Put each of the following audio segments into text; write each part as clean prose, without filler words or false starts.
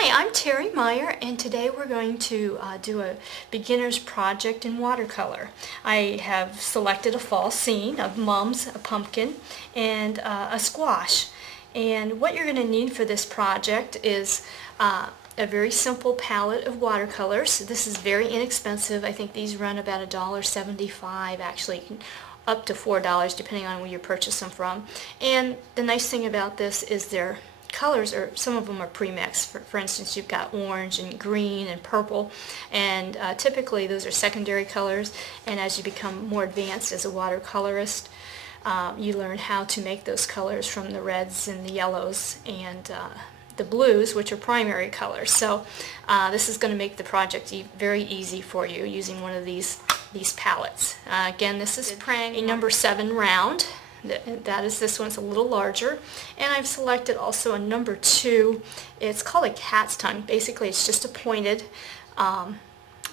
Hi, I'm Terri Meyer, and today we're going to do a beginner's project in watercolor. I have selected a fall scene of mums, a pumpkin, and a squash. And what you're going to need for this project is a very simple palette of watercolors. This is very inexpensive. I think these run about $1.75, actually up to $4 depending on where you purchase them from. And the nice thing about this is their colors, or some of them are pre-mixed. For instance, you've got orange and green and purple, and typically those are secondary colors, and as you become more advanced as a watercolorist, you learn how to make those colors from the reds and the yellows and the blues, which are primary colors. So this is going to make the project very easy for you using one of these palettes. Again, this is a number 7 round. That is, this one's a little larger, and I've selected also a number 2. It's called a cat's tongue. Basically, it's just a pointed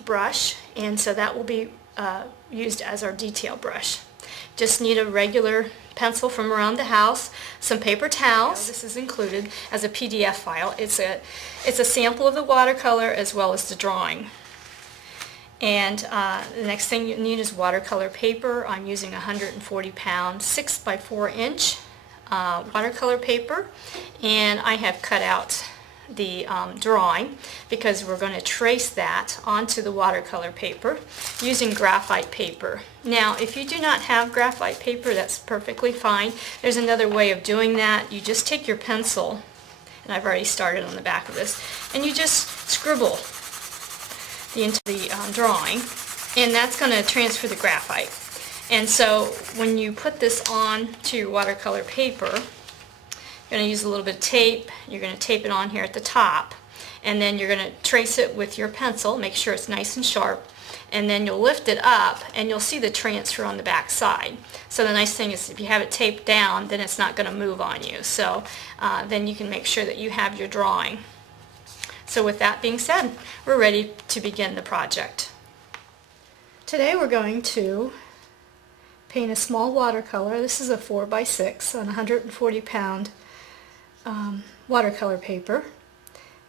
brush, and so that will be used as our detail brush. Just need a regular pencil from around the house, some paper towels. This is included as a PDF file. It's a sample of the watercolor as well as the drawing. And the next thing you need is watercolor paper. I'm using 140 pound 6 by 4 inch watercolor paper, and I have cut out the drawing because we're going to trace that onto the watercolor paper using graphite paper. Now, if you do not have graphite paper, that's perfectly fine. There's another way of doing that. You just take your pencil, and I've already started on the back of this, and you just scribble into the drawing, and that's going to transfer the graphite. And so when you put this on to your watercolor paper, you're going to use a little bit of tape. You're going to tape it on here at the top, and then you're going to trace it with your pencil, make sure it's nice and sharp, and then you'll lift it up and you'll see the transfer on the back side. So the nice thing is, if you have it taped down, then it's not going to move on you. So then you can make sure that you have your drawing. So with that being said, we're ready to begin the project. Today we're going to paint a small watercolor. This is a 4 by 6 on 140 pound watercolor paper.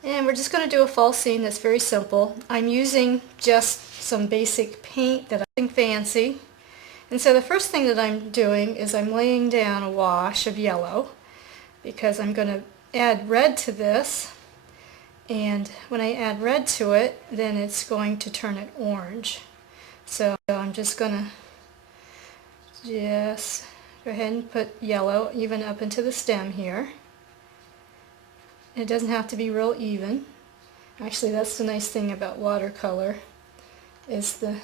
And we're just going to do a fall scene that's very simple. I'm using just some basic paint that I think fancy. And so the first thing that I'm doing is I'm laying down a wash of yellow, because I'm going to add red to this. And when I add red to it, then it's going to turn it orange. So I'm just going to just go ahead and put yellow even up into the stem here. It doesn't have to be real even. Actually, that's the nice thing about watercolor, is the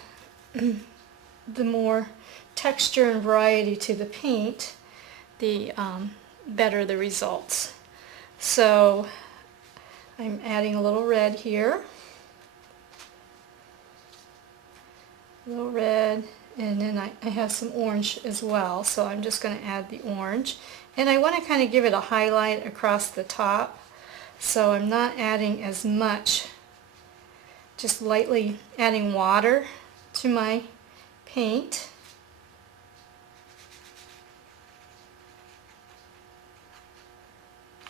more texture and variety to the paint, the better the results. So I'm adding a little red here, a little red, and then I have some orange as well, so I'm just going to add the orange. And I want to kind of give it a highlight across the top, so I'm not adding as much, just lightly adding water to my paint.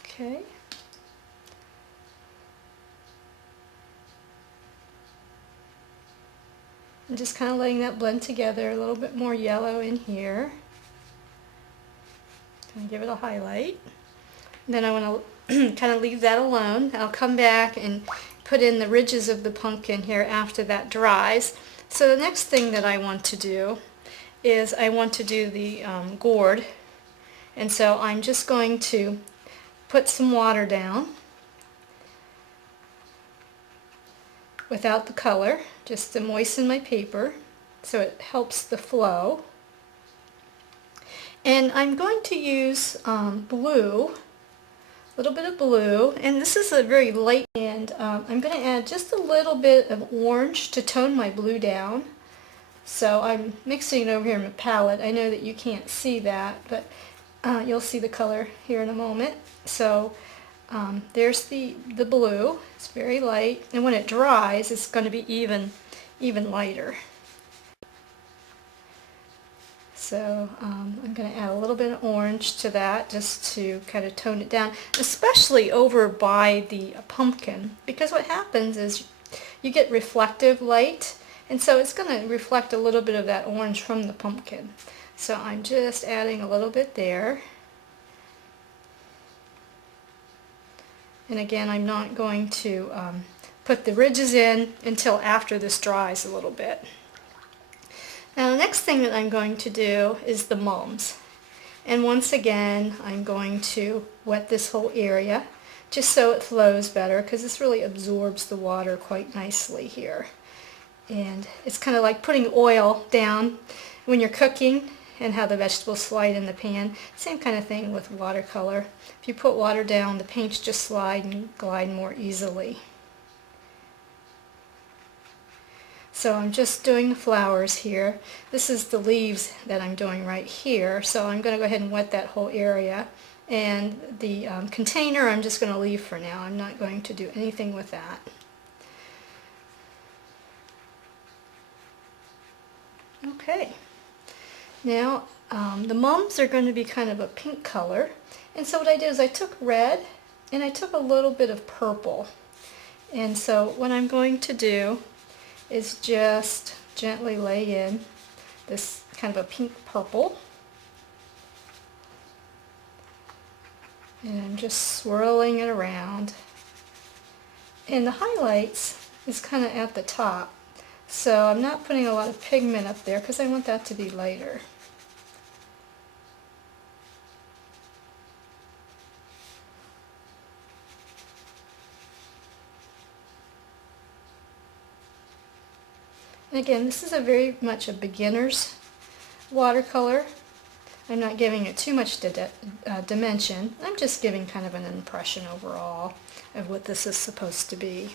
Okay. I'm just kind of letting that blend together. A little bit more yellow in here. Kind of give it a highlight. And then I want to kind of leave that alone. I'll come back and put in the ridges of the pumpkin here after that dries. So the next thing that I want to do is I want to do the gourd. And so I'm just going to put some water down without the color, just to moisten my paper so it helps the flow. And I'm going to use blue, a little bit of blue, and this is a very light, and I'm going to add just a little bit of orange to tone my blue down. So I'm mixing it over here in my palette. I know that you can't see that, but you'll see the color here in a moment. So there's the blue. It's very light, and when it dries, it's going to be even lighter. So I'm going to add a little bit of orange to that just to kind of tone it down, especially over by the pumpkin, because what happens is you get reflective light, and so it's going to reflect a little bit of that orange from the pumpkin. So I'm just adding a little bit there. And again, I'm not going to put the ridges in until after this dries a little bit. Now the next thing that I'm going to do is the mums. And once again, I'm going to wet this whole area just so it flows better, because this really absorbs the water quite nicely here. And it's kind of like putting oil down when you're cooking and how the vegetables slide in the pan. Same kind of thing with watercolor. If you put water down, the paints just slide and glide more easily. So I'm just doing the flowers here. This is the leaves that I'm doing right here. So I'm going to go ahead and wet that whole area. And the container I'm just going to leave for now. I'm not going to do anything with that. Okay. Now the mums are going to be kind of a pink color. And so what I did is I took red and I took a little bit of purple. And so what I'm going to do is just gently lay in this kind of a pink purple. And I'm just swirling it around. And the highlights is kind of at the top. So I'm not putting a lot of pigment up there because I want that to be lighter. And again, this is a very much a beginner's watercolor. I'm not giving it too much dimension. I'm just giving kind of an impression overall of what this is supposed to be.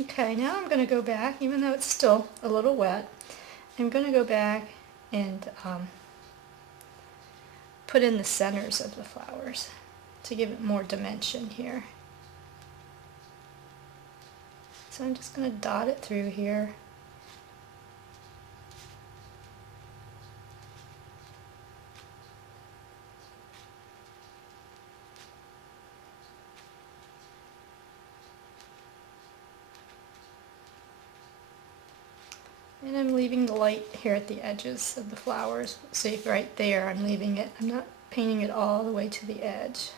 Okay, now I'm going to go back, even though it's still a little wet, I'm going to go back and put in the centers of the flowers to give it more dimension here. So I'm just going to dot it through here. And I'm leaving the light here at the edges of the flowers. See, right there I'm leaving it. I'm not painting it all the way to the edge.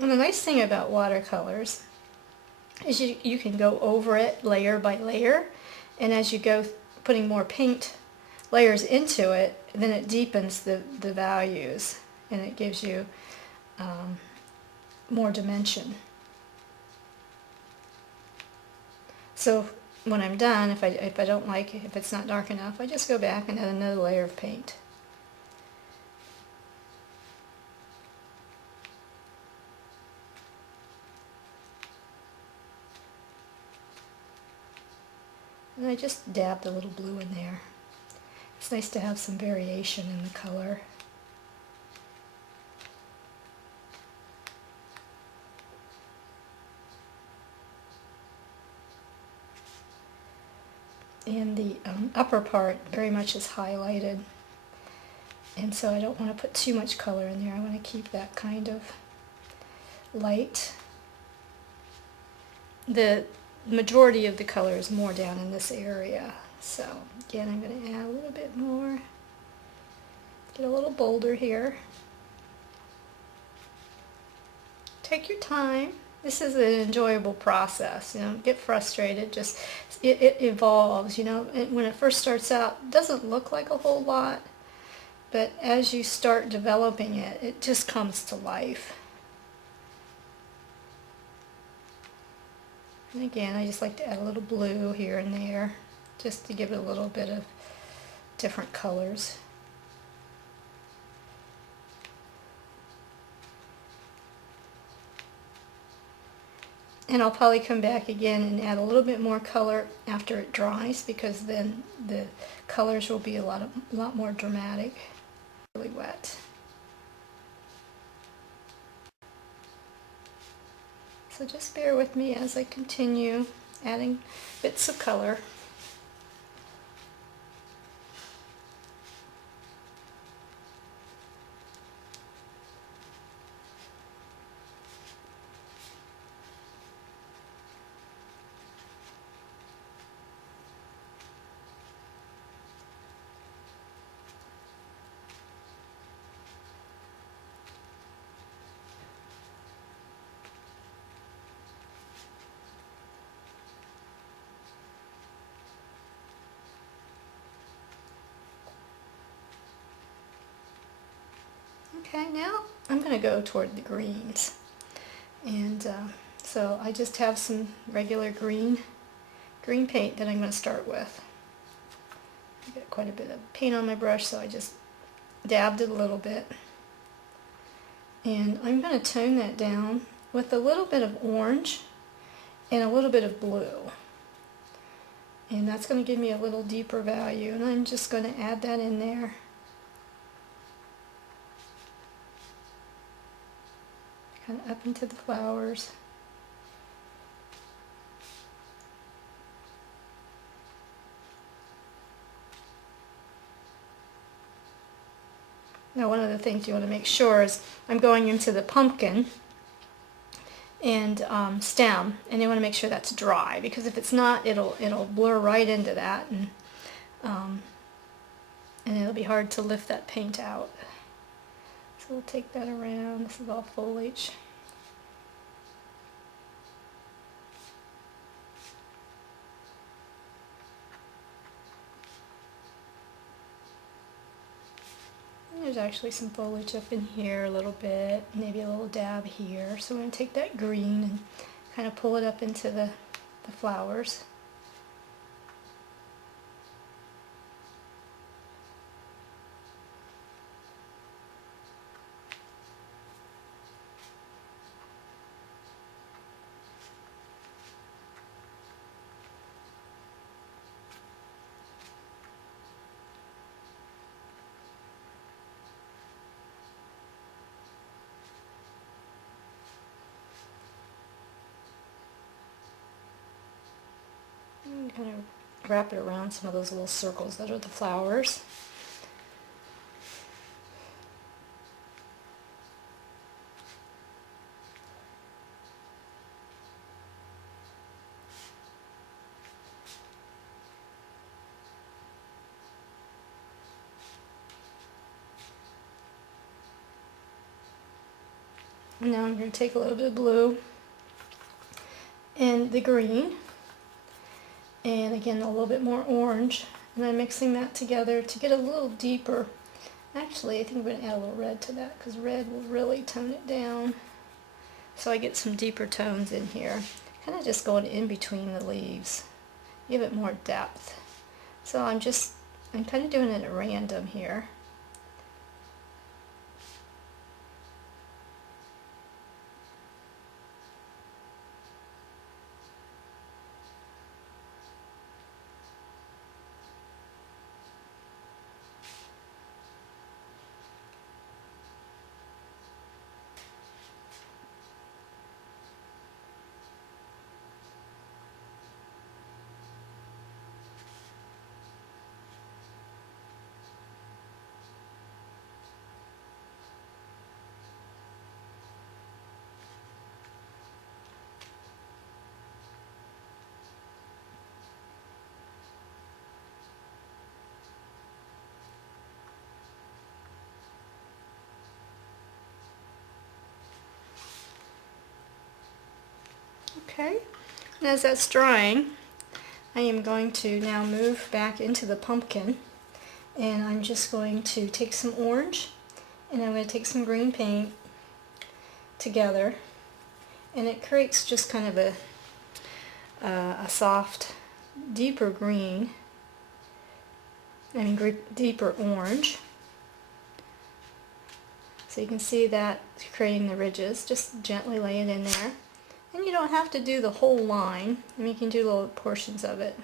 And the nice thing about watercolors is you can go over it layer by layer, and as you go putting more paint layers into it, then it deepens the values and it gives you more dimension. So when I'm done, if I don't like it, if it's not dark enough, I just go back and add another layer of paint. And I just dabbed a little blue in there. It's nice to have some variation in the color. And the upper part very much is highlighted. And so I don't want to put too much color in there. I want to keep that kind of light. The majority of the color is more down in this area. So again, I'm going to add a little bit more. Get a little bolder here. Take your time. This is an enjoyable process. You know, get frustrated. Just it evolves. You know, when it first starts out, it doesn't look like a whole lot, but as you start developing it, it just comes to life. And again, I just like to add a little blue here and there, just to give it a little bit of different colors. And I'll probably come back again and add a little bit more color after it dries, because then the colors will be a lot more dramatic. Really wet. So just bear with me as I continue adding bits of color. Okay, now I'm going to go toward the greens, and so I just have some regular green paint that I'm going to start with. I got quite a bit of paint on my brush, so I just dabbed it a little bit, and I'm going to tone that down with a little bit of orange and a little bit of blue, and that's going to give me a little deeper value, and I'm just going to add that in there. Kind of up into the flowers. Now, one of the things you want to make sure is I'm going into the pumpkin and stem, and you want to make sure that's dry, because if it's not, it'll blur right into that, and it'll be hard to lift that paint out. So we'll take that around. This is all foliage. And there's actually some foliage up in here a little bit, maybe a little dab here. So I'm going to take that green and kind of pull it up into the flowers. And kind of wrap it around some of those little circles that are the flowers. And now I'm going to take a little bit of blue and the green, and again a little bit more orange, and I'm mixing that together to get a little deeper. Actually, I think I'm going to add a little red to that, because red will really tone it down. So I get some deeper tones in here, kind of just going in between the leaves, give it more depth. So I'm kind of doing it at random here. Okay, and as that's drying, I am going to now move back into the pumpkin, and I'm just going to take some orange, and I'm going to take some green paint together, and it creates just kind of a soft, deeper green, deeper orange. So you can see that creating the ridges. Just gently lay it in there. And you don't have to do the whole line. I mean, you can do little portions of it.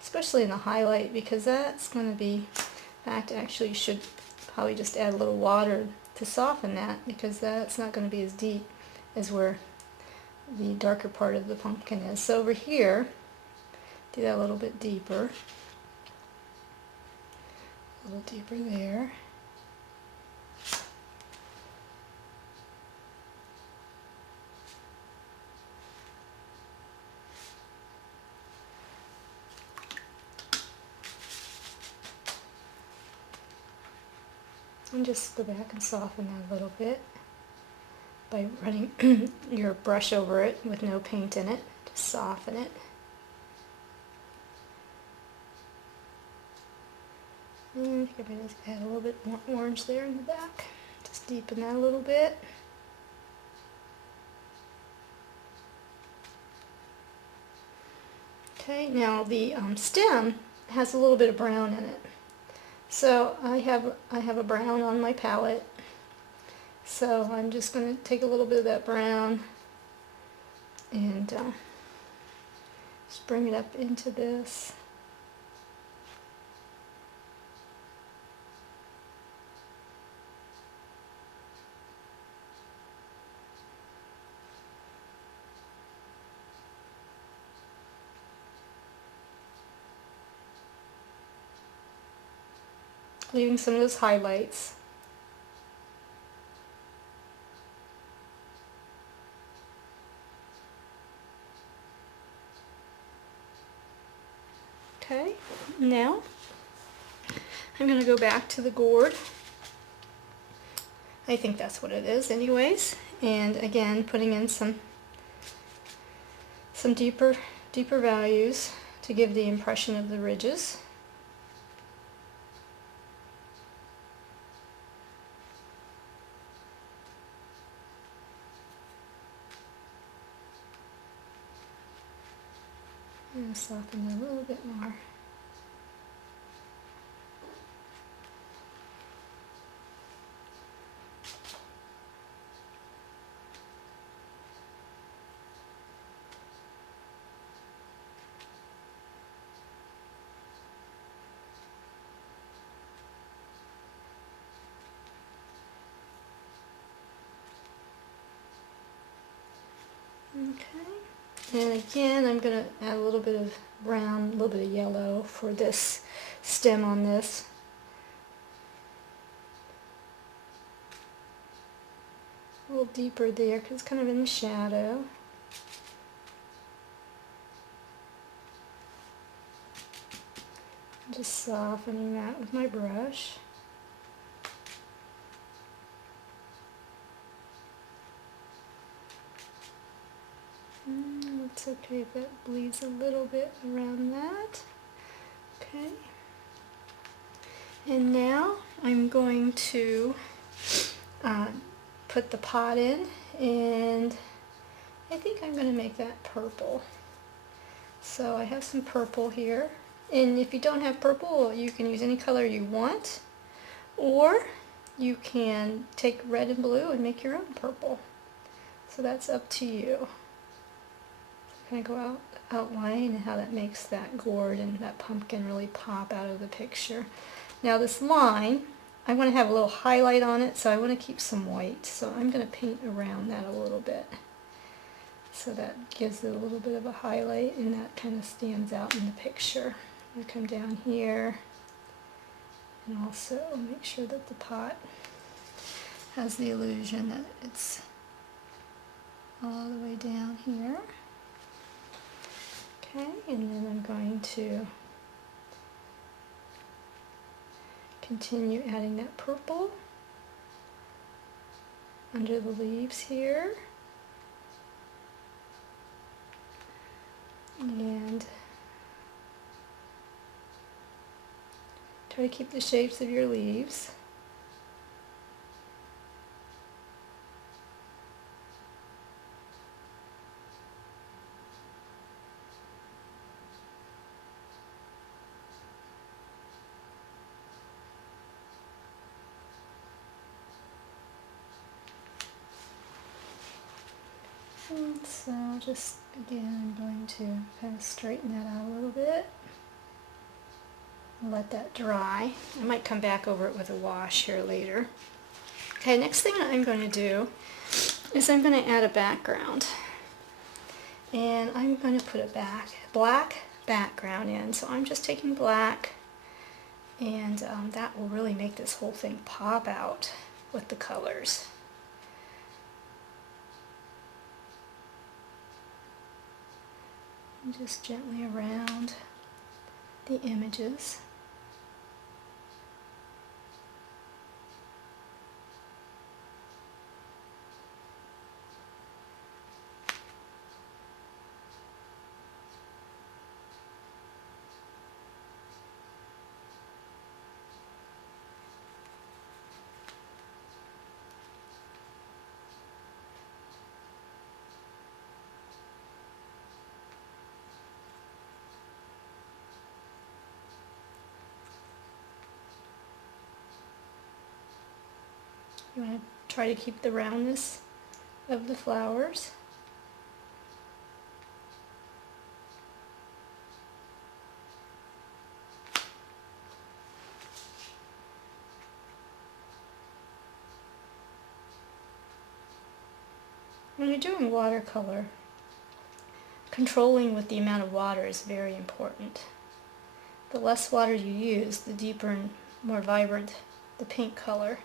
Especially in the highlight, because that's going to be, in fact, actually you should probably just add a little water to soften that, because that's not going to be as deep as where the darker part of the pumpkin is. So over here, do that a little bit deeper. A little deeper there. And just go back and soften that a little bit by running your brush over it with no paint in it. Just soften it. And I think I might just add a little bit more orange there in the back. Just deepen that a little bit. Okay, now the stem has a little bit of brown in it. So I have a brown on my palette. So I'm just going to take a little bit of that brown and just bring it up into this. Leaving some of those highlights. Okay, now I'm going to go back to the gourd. I think that's what it is anyways. And again, putting in some deeper values to give the impression of the ridges. And soften it a little bit more. Okay, and again I'm going to add a little bit of brown, a little bit of yellow for this stem on this. A little deeper there because it's kind of in the shadow. Just softening that with my brush. It's okay if that bleeds a little bit around that. Okay. And now I'm going to put the pot in, and I think I'm going to make that purple. So I have some purple here, and if you don't have purple, you can use any color you want, or you can take red and blue and make your own purple. So that's up to you. Kind of go outline and how that makes that gourd and that pumpkin really pop out of the picture. Now this line, I want to have a little highlight on it, so I want to keep some white. So I'm going to paint around that a little bit. So that gives it a little bit of a highlight, and that kind of stands out in the picture. I come down here and also make sure that the pot has the illusion that it's all the way down here. Okay, and then I'm going to continue adding that purple under the leaves here. And try to keep the shapes of your leaves. So just again, I'm going to kind of straighten that out a little bit. Let that dry. I might come back over it with a wash here later. Okay, next thing I'm going to do is I'm going to add a background. And I'm going to put a black background in. So I'm just taking black, and that will really make this whole thing pop out with the colors. And just gently around the images. You want to try to keep the roundness of the flowers. When you're doing watercolor, controlling with the amount of water is very important. The less water you use, the deeper and more vibrant the pink color.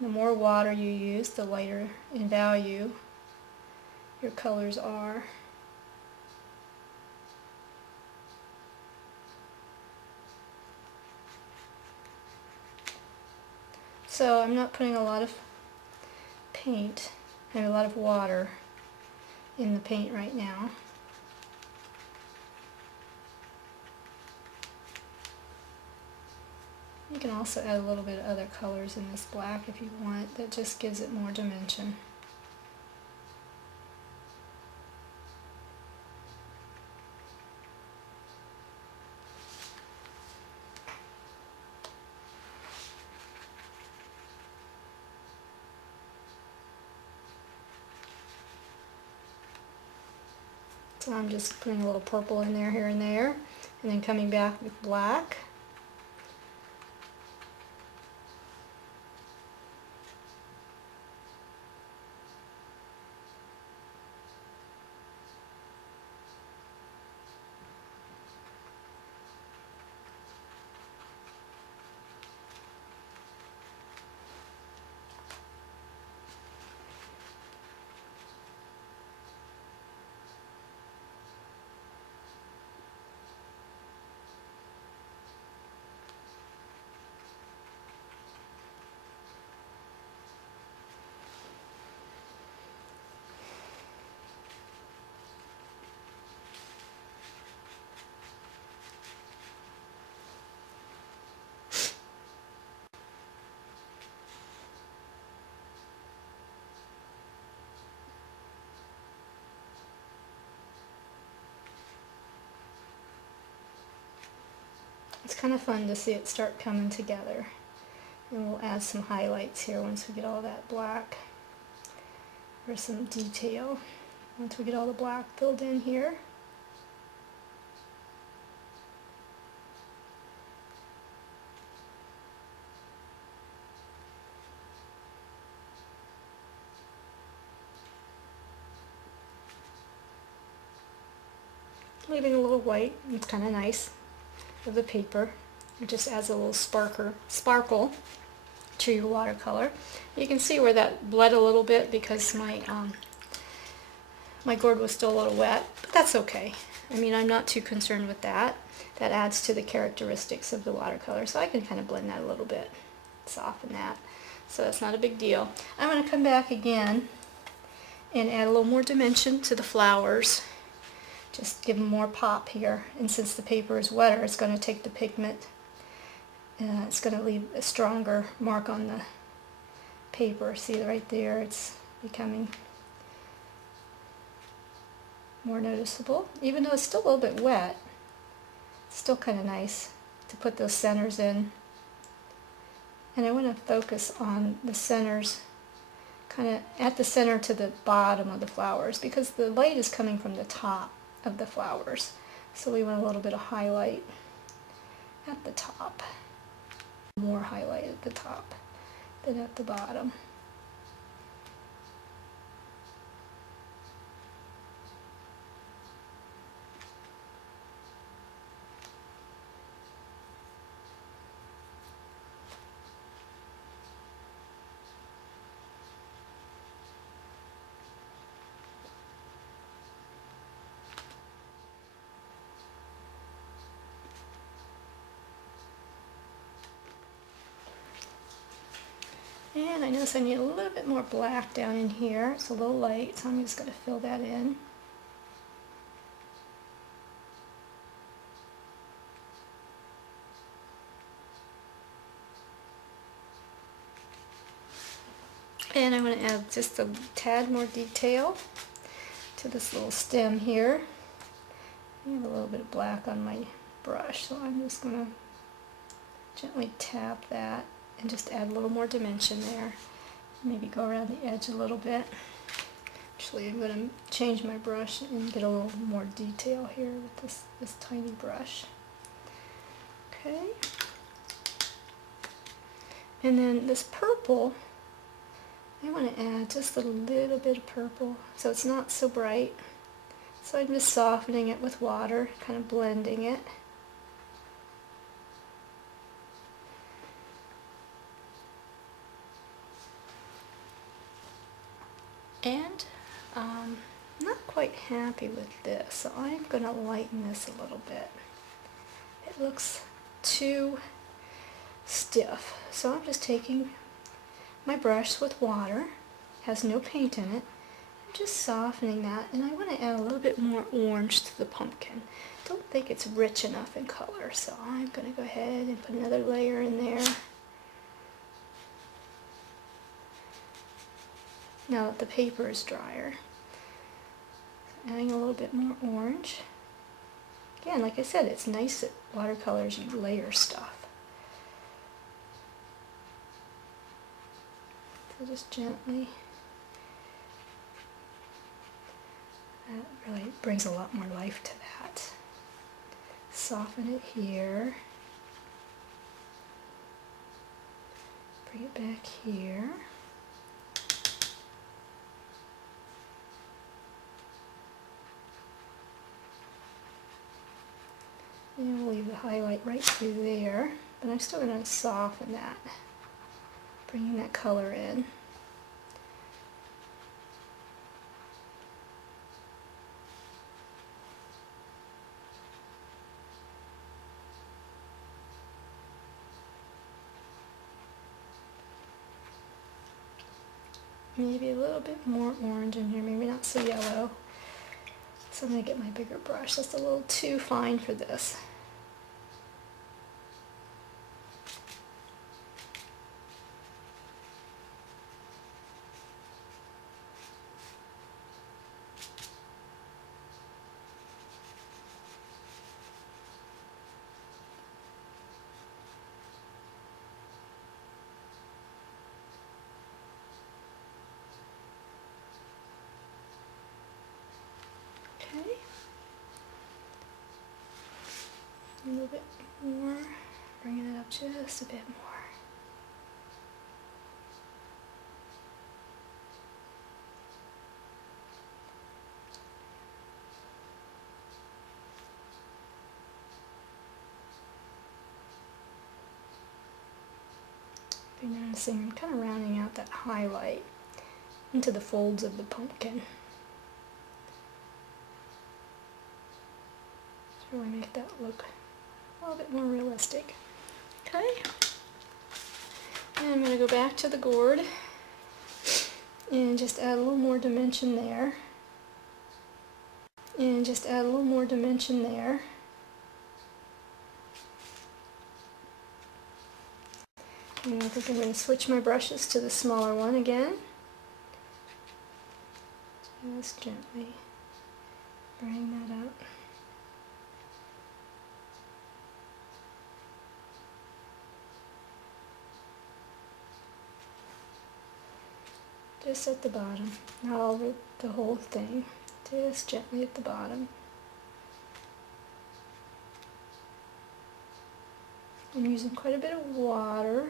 The more water you use, the lighter in value your colors are. So I'm not putting a lot of paint, a lot of water in the paint right now. You can also add a little bit of other colors in this black if you want. That just gives it more dimension. So I'm just putting a little purple in there, here and there, and then coming back with black. It's kind of fun to see it start coming together. And we'll add some highlights here once we get all that black, or some detail once we get all the black filled in here. Leaving a little white, it's kind of nice, of the paper. It just adds a little sparkle to your watercolor. You can see where that bled a little bit because my gourd was still a little wet, but that's okay. I mean, I'm not too concerned with that. That adds to the characteristics of the watercolor, so I can kind of blend that a little bit, soften that. So that's not a big deal. I'm going to come back again and add a little more dimension to the flowers. Just give them more pop here, and since the paper is wetter, it's going to take the pigment, it's going to leave a stronger mark on the paper. See right there, it's becoming more noticeable. Even though it's still a little bit wet, it's still kind of nice to put those centers in. And I want to focus on the centers kind of at the center to the bottom of the flowers, because the light is coming from the top of the flowers. So we want a little bit of highlight at the top. More highlight at the top than at the bottom. And I notice I need a little bit more black down in here. It's a little light, so I'm just going to fill that in. And I'm going to add just a tad more detail to this little stem here. I have a little bit of black on my brush, so I'm just going to gently tap that and just add a little more dimension there. Maybe go around the edge a little bit. Actually, I'm going to change my brush and get a little more detail here with this tiny brush. Okay. And then this purple, I want to add just a little bit of purple so it's not so bright. So I'm just softening it with water, kind of blending it. And I'm not quite happy with this, so I'm going to lighten this a little bit. It looks too stiff, so I'm just taking my brush with water, has no paint in it, I'm just softening that, and I want to add a little bit more orange to the pumpkin. Don't think it's rich enough in color, so I'm going to go ahead and put another layer in there. Now that the paper is drier, adding a little bit more orange. Again, like I said, it's nice that watercolors, you layer stuff. So just gently. That really brings a lot more life to that. Soften it here. Bring it back here. And we'll leave the highlight right through there, but I'm still going to soften that, bringing that color in. Maybe a little bit more orange in here, maybe not so yellow. So I'm going to get my bigger brush. That's a little too fine for this. Okay. A little bit more, bringing it up just a bit more. You're noticing I'm kind of rounding out that highlight into the folds of the pumpkin. To really make that look a little bit more realistic. Okay. And I'm going to go back to the gourd and just add a little more dimension there. And just add a little more dimension there. And I think I'm going to switch my brushes to the smaller one again. Just gently bring that up. just at the bottom, not over the whole thing, just gently at the bottom. I'm using quite a bit of water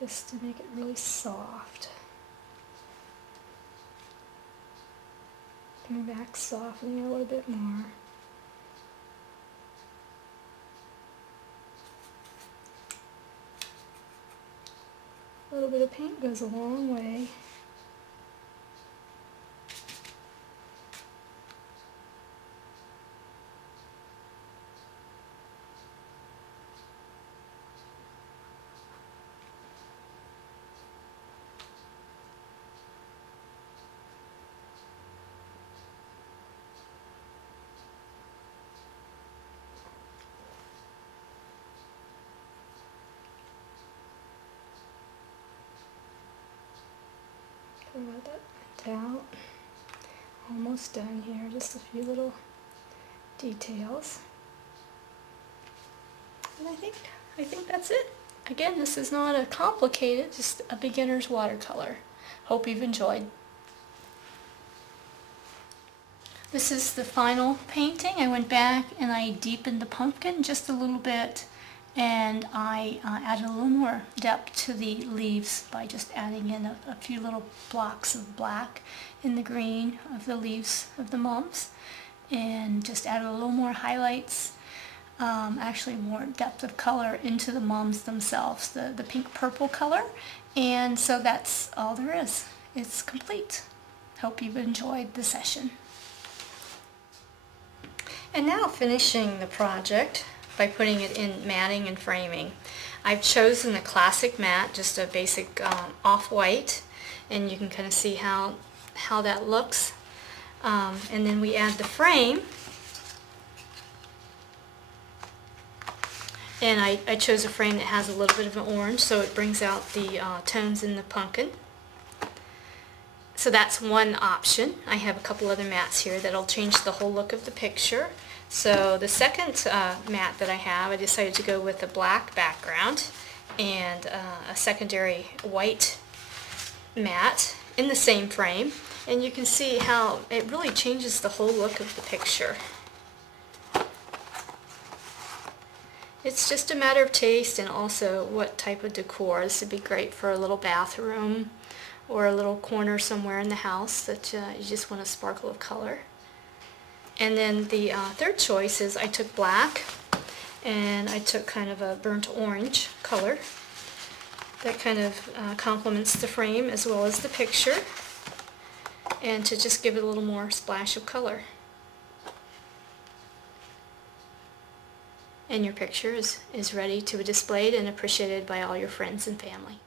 just to make it really soft. Coming back, softening it a little bit more. A little bit of paint goes a long way. Let that vent out. Almost done here, just a few little details. And I think that's it. Again, this is not a complicated, just a beginner's watercolor. Hope you've enjoyed. This is the final painting. I went back and I deepened the pumpkin just a little bit, and I added a little more depth to the leaves by just adding in a few little blocks of black in the green of the leaves of the mums, and just added a little more highlights, actually more depth of color into the mums themselves, the pink purple color. And so that's all there is. It's complete. Hope you've enjoyed the session. And now finishing the project by putting it in matting and framing. I've chosen the classic matte, just a basic off-white, and you can kind of see how that looks. And then we add the frame, and I chose a frame that has a little bit of an orange, so it brings out the tones in the pumpkin. So that's one option. I have a couple other mattes here that'll change the whole look of the picture. So the second matte that I have, I decided to go with a black background and a secondary white matte in the same frame. And you can see how it really changes the whole look of the picture. It's just a matter of taste and also what type of decor. This would be great for a little bathroom or a little corner somewhere in the house that you just want a sparkle of color. And then the third choice is I took black and I took kind of a burnt orange color that kind of complements the frame as well as the picture, and to just give it a little more splash of color. And your picture is ready to be displayed and appreciated by all your friends and family.